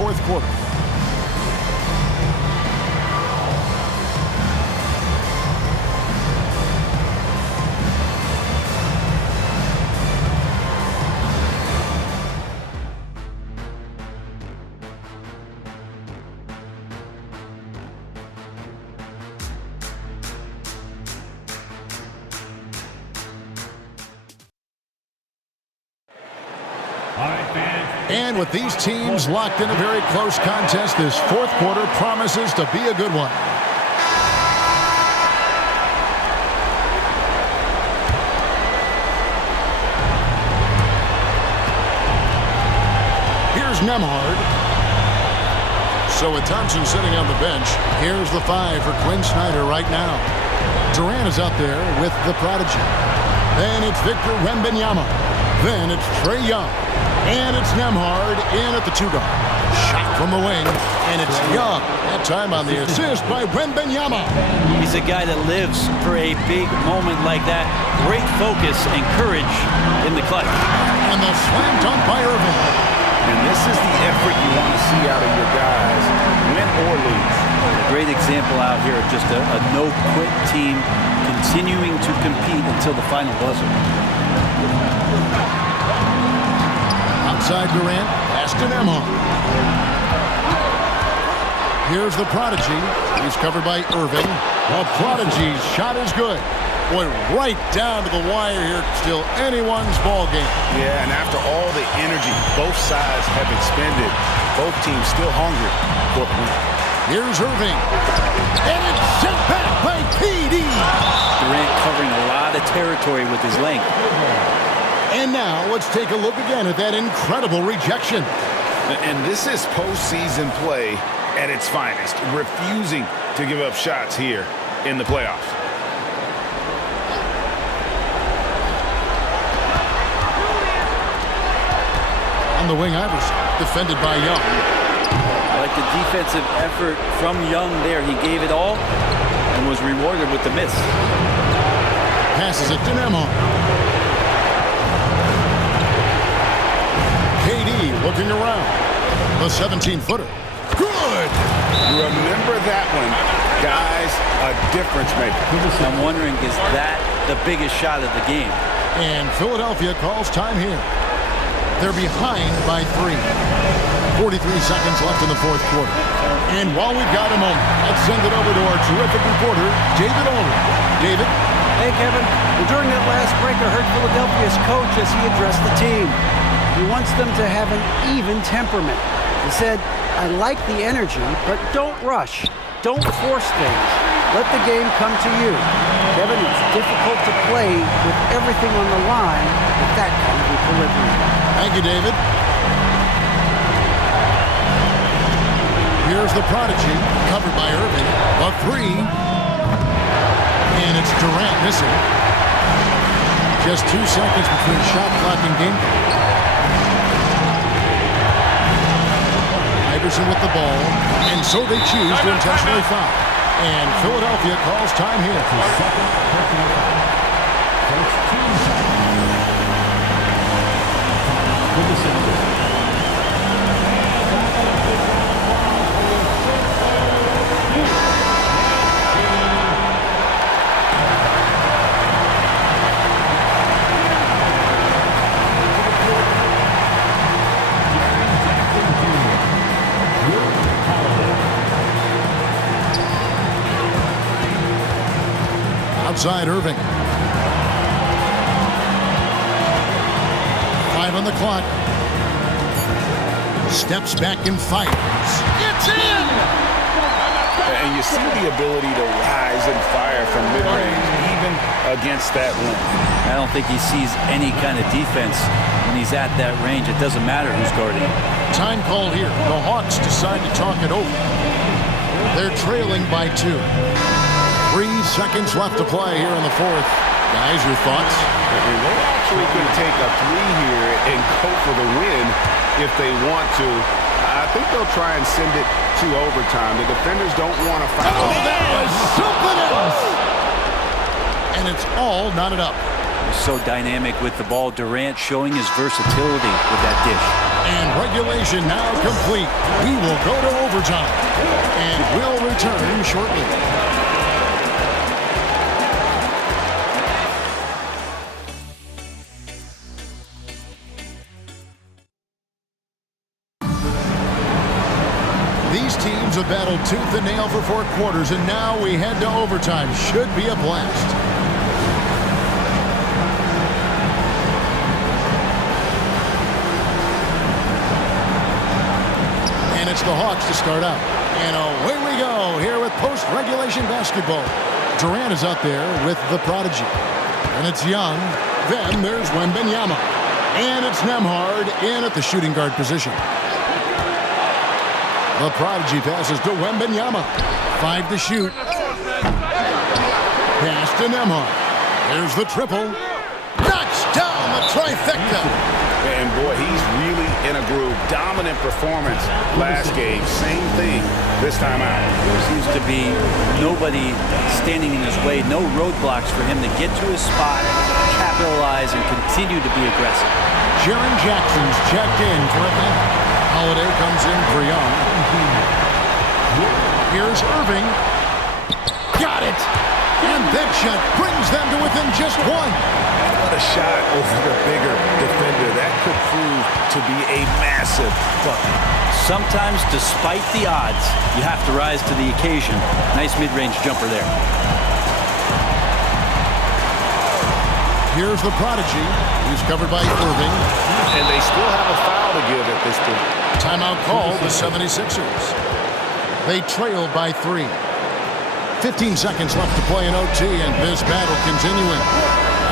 fourth quarter. And with these teams locked in a very close contest, this fourth quarter promises to be a good one. Here's Nembhard. So with Thompson sitting on the bench, here's the 5 for Quinn Snyder right now. Durant is out there with the prodigy. Then it's Victor Wembanyama. Then it's Trae Young. And it's Nembhard in at the 2-guard. Shot from the wing, and it's Young. That time on the assist by Wembanyama. He's a guy that lives for a big moment like that. Great focus and courage in the clutch. And the slam dunk by Irving. And this is the effort you want to see out of your guys, win or lose. A great example out here of just a no-quit team continuing to compete until the final buzzer. Outside Durant, pass to Nembhard. Here's the prodigy. He's covered by Irving. The prodigy's shot is good. Boy, right down to the wire here. Still anyone's ball game. Yeah, and after all the energy both sides have expended, both teams still hungry for the win. Here's Irving. And it's sent back by PD. Durant covering a lot of territory with his length. And now let's take a look again at that incredible rejection. And this is postseason play at its finest, refusing to give up shots here in the playoffs. On the wing, Iverson, defended by Young. I like the defensive effort from Young there. He gave it all and was rewarded with the miss. Passes it to Nembhard. KD looking around. The 17-footer. Good! Remember that one. Guys, a difference maker. I'm wondering, is that the biggest shot of the game? And Philadelphia calls time here. They're behind by 3. 43 seconds left in the fourth quarter. And while we've got a moment, let's send it over to our terrific reporter, David Aldridge. David? Hey, Kevin. Well, during that last break, I heard Philadelphia's coach as he addressed the team. He wants them to have an even temperament. He said, I like the energy, but don't rush. Don't force things. Let the game come to you. Kevin, it's difficult to play with everything on the line with that kind of equilibrium. Thank you, David. Here's the prodigy, covered by Irving. A 3. And it's Durant missing. Just 2 seconds between shot clock and game. Iverson with the ball, and so they choose to intentionally foul. And Philadelphia calls time here. Outside Irving. 5 on the clock. Steps back and fires. It's in! And you see the ability to rise and fire from mid-range, even against that length. I don't think he sees any kind of defense when he's at that range. It doesn't matter who's guarding him. Time call here. The Hawks decide to talk it over. They're trailing by 2. 3 seconds left to play here in the fourth. Guys, your thoughts? They actually could take a 3 here and go for the win if they want to. I think they'll try and send it to overtime. The defenders don't want to foul. Oh, that was something else! And it's all knotted up. He's so dynamic with the ball. Durant showing his versatility with that dish. And regulation now complete. We will go to overtime. And we'll return shortly. These teams have battled tooth and nail for 4 quarters, and now we head to overtime. Should be a blast. And it's the Hawks to start out. And away we go here with post-regulation basketball. Durant is out there with the prodigy. And it's Young. Then there's Wembanyama. And it's Nembhard in at the shooting guard position. The prodigy passes to Wembanyama. 5 to shoot. Pass to Nembhard. There's the triple. Knocks down the trifecta. And boy, he's really in a groove. Dominant performance last game. Same thing this time out. There seems to be nobody standing in his way. No roadblocks for him to get to his spot, capitalize, and continue to be aggressive. Jaren Jackson's checked in for Atlanta. Holiday comes in for Young. Here's Irving. Got it! And that shot brings them to within just 1. What a shot over the bigger defender. That could prove to be a massive bucket. Sometimes, despite the odds, you have to rise to the occasion. Nice mid-range jumper there. Here's the prodigy. He's covered by Irving. And they still have a foul to give at this point. Timeout called the 76ers. They trail by 3. 15 seconds left to play in OT, and this battle continuing.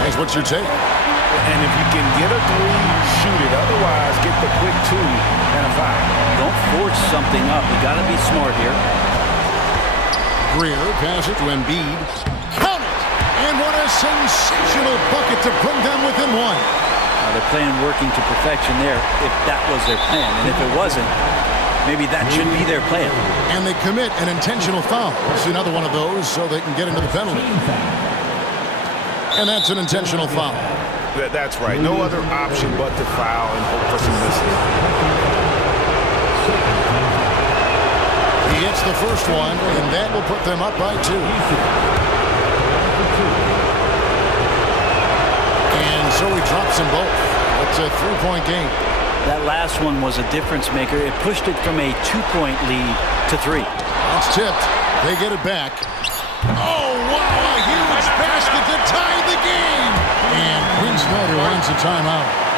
Guys, what's your take? And if you can get a 3, shoot it. Otherwise, get the quick 2 and a foul. Don't force something up. You got to be smart here. Greer passes to Embiid. Count it! And what a sensational bucket to bring them within 1. They're playing working to perfection there, if that was their plan. And if it wasn't, maybe that should be their plan. And they commit an intentional foul. We'll see another one of those so they can get into the penalty. And that's an intentional foul. That's right. No other option but to foul and hope for some misses. He hits the first one, and that will put them up by 2. And so he drops them both. It's a 3-point game. That last one was a difference maker. It pushed it from a 2-point lead to 3. That's tipped. They get it back. Oh, wow, a huge basket to tie the game. And Quinn Snyder wants a timeout.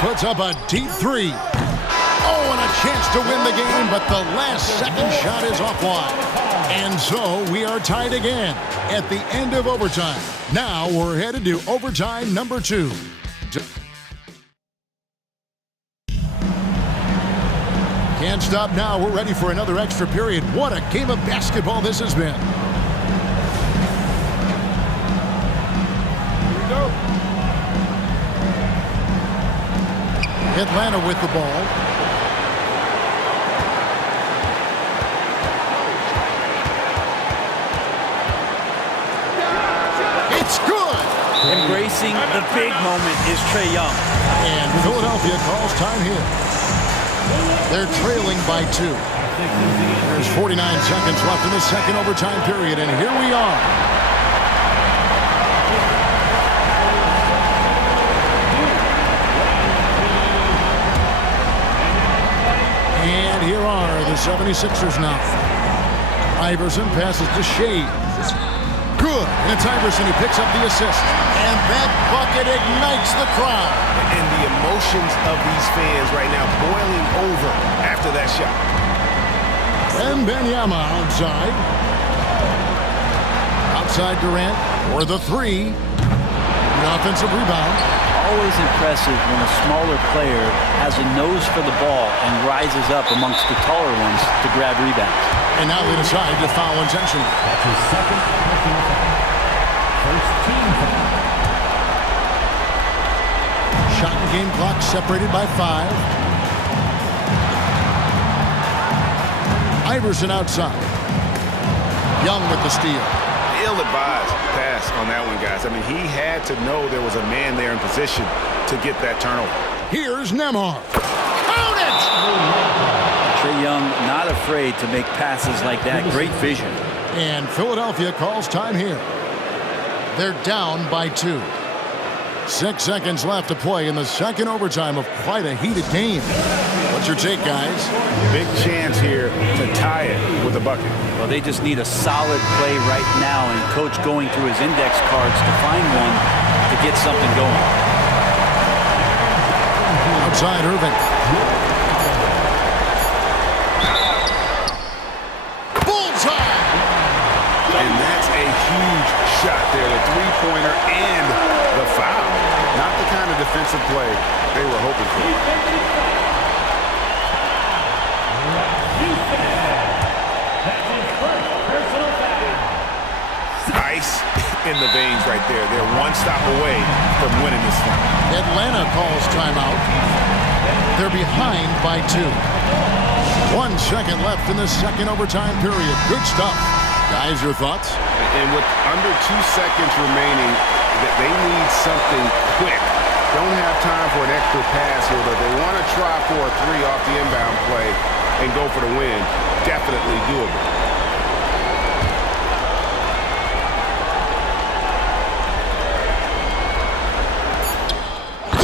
Puts up a deep 3. Oh, and a chance to win the game, but the last second shot is offline. And so we are tied again at the end of overtime. Now we're headed to overtime number 2. Can't stop now. We're ready for another extra period. What a game of basketball this has been. Here we go. Atlanta with the ball. It's good! Embracing the big moment is Trae Young. And Philadelphia calls time here. They're trailing by 2. There's 49 seconds left in the second overtime period, and here we are. And here are the 76ers now. Iverson passes to Shea. Good. And it's Iverson who picks up the assist. And that bucket ignites the crowd. And the emotions of these fans right now boiling over after that shot. Wembanyama outside. Outside Durant for the three. An offensive rebound. Always impressive when a smaller player has a nose for the ball and rises up amongst the taller ones to grab rebounds. And now they decide to foul intentionally. That's his second personal foul. First team foul. Shot and game clock separated by 5. Iverson outside. Young with the steal. Ill-advised pass on that one, guys. I mean, he had to know there was a man there in position to get that turnover. Here's Nembhard. Count it! Trae Young not afraid to make passes like that. Great vision. And Philadelphia calls time here. They're down by 2. 6 seconds left to play in the second overtime of quite a heated game. What's your take, guys? Big chance here to tie it with a bucket. Well, they just need a solid play right now, and Coach going through his index cards to find one to get something going. Outside Irving. Bullseye! And that's a huge shot there, the three-pointer and the foul. Not the kind of defensive play they were hoping for. Ice in the veins right there. They're one stop away from winning this one. Atlanta calls timeout. They're behind by 2. 1 second left in the second overtime period. Good stuff. Guys, your thoughts? And with under 2 seconds remaining, they need something quick. Don't have time for an extra pass here, but they want to try for a 3 off the inbound play and go for the win. Definitely doable.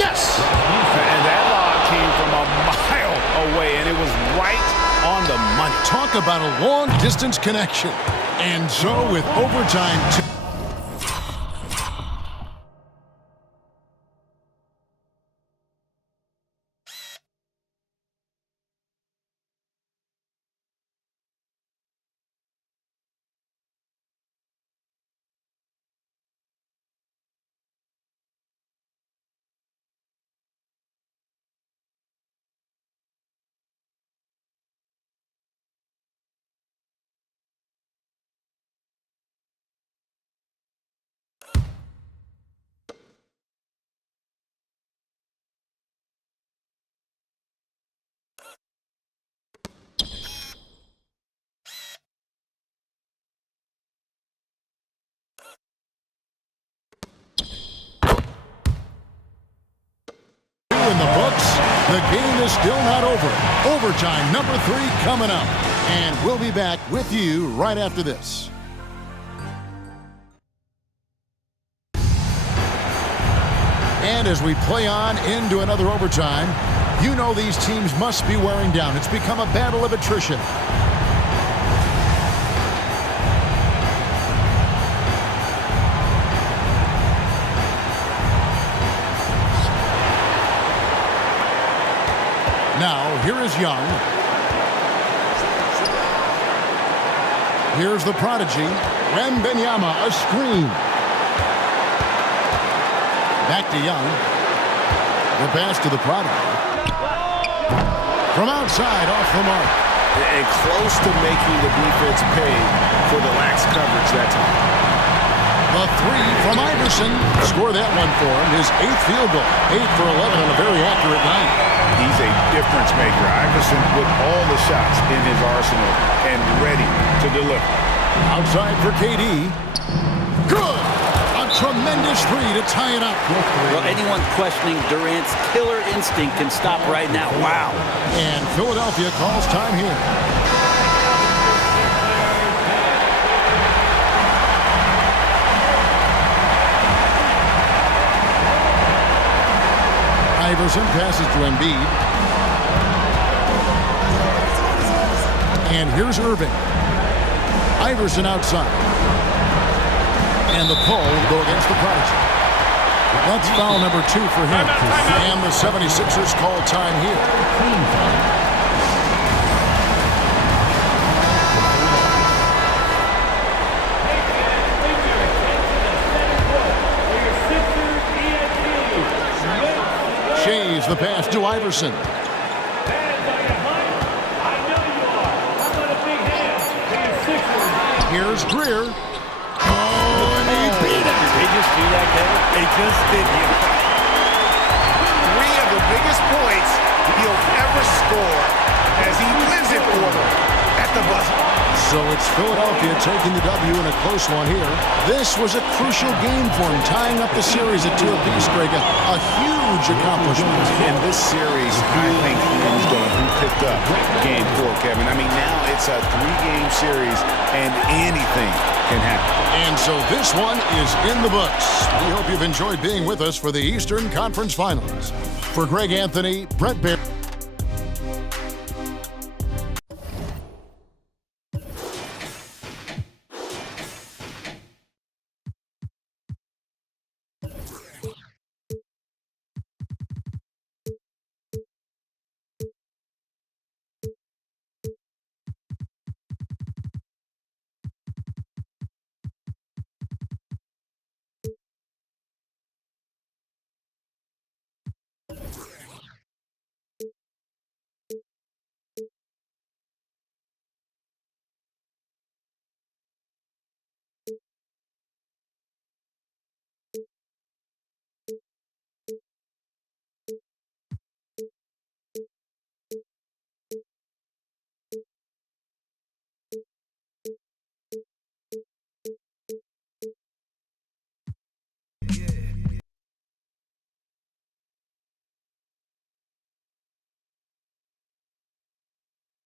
And that lob came from a mile away, and it was right on the money. Talk about a long-distance connection. And so with overtime 2. In the books, the game is still not over. Overtime number 3 coming up. And we'll be back with you right after this. And as we play on into another overtime, you know these teams must be wearing down. It's become a battle of attrition. Now, here is Young. Here's the prodigy, Wembanyama, a screen. Back to Young. The pass to the prodigy. From outside, off the mark. And close to making the defense pay for the lax coverage that time. The 3 from Iverson. Score that one for him. His 8th field goal. 8 for 11 on a very accurate night. He's a difference maker. Iverson with all the shots in his arsenal and ready to deliver. Outside for KD. Good. A tremendous 3 to tie it up. Well, anyone questioning Durant's killer instinct can stop right now. Wow. And Philadelphia calls time here. Iverson passes to Embiid. And here's Irving. Iverson outside. And the pull will go against the Prodigy. That's foul number 2 for him. And the 76ers call time here. the pass to Iverson. Here's Greer. Oh, and he beat it. Did they just do that, Kevin? They just did. Three of the biggest points he'll ever score as he wins it for them at the buzzer. So it's Philadelphia taking the W in a close one here. This was a crucial game for him, tying up the series at 2 apiece, Greg. A huge accomplishment. In this series, I think hinged on who picked up game 4, Kevin. I mean, now it's a 3-game series, and anything can happen. And so this one is in the books. We hope you've enjoyed being with us for the Eastern Conference Finals. For Greg Anthony, Brent Barry.